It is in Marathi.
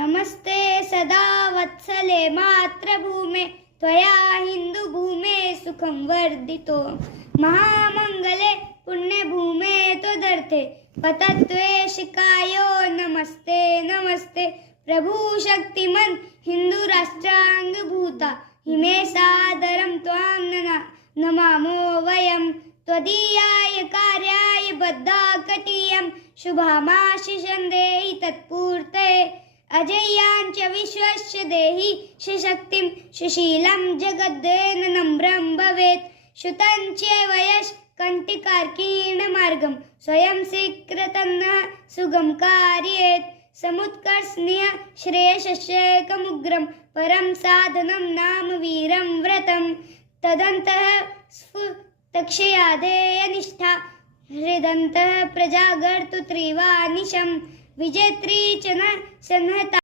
नमस्ते सदा वत्सले मातृभूमे त्वया हिन्दुभूमे सुखं वर्धितो महामङ्गले पुण्यभूमे त्वदर्थे पतत्वेशिकायो नमस्ते नमस्ते प्रभु शक्तिमन् हिंदू राष्ट्रांगभूता हिमे सादरं त्वां नमामो वयं त्वदीयाय कार्याय बद्धाकटीयं शुभामाशिषं देहि तत्पूर्तये अजय्याञ्च विश्वस्य देहि शक्तिं सुशीलं जगद्देन नम्रं भवेत् श्रुतं चैव यश कंटिकार्कीणमार्गं स्वयं शीघ्रतन्नः सुगम कारयेत् समुत्कर्षणीय श्रेयसस्यैकमुग्रं परं साधनं नाम वीरं व्रतं तदन्तः स्फुतक्षयाधेयनिष्ठा हृदन्तः प्रजागर्तु त्रिवानिशं विजेत्री च न संहता।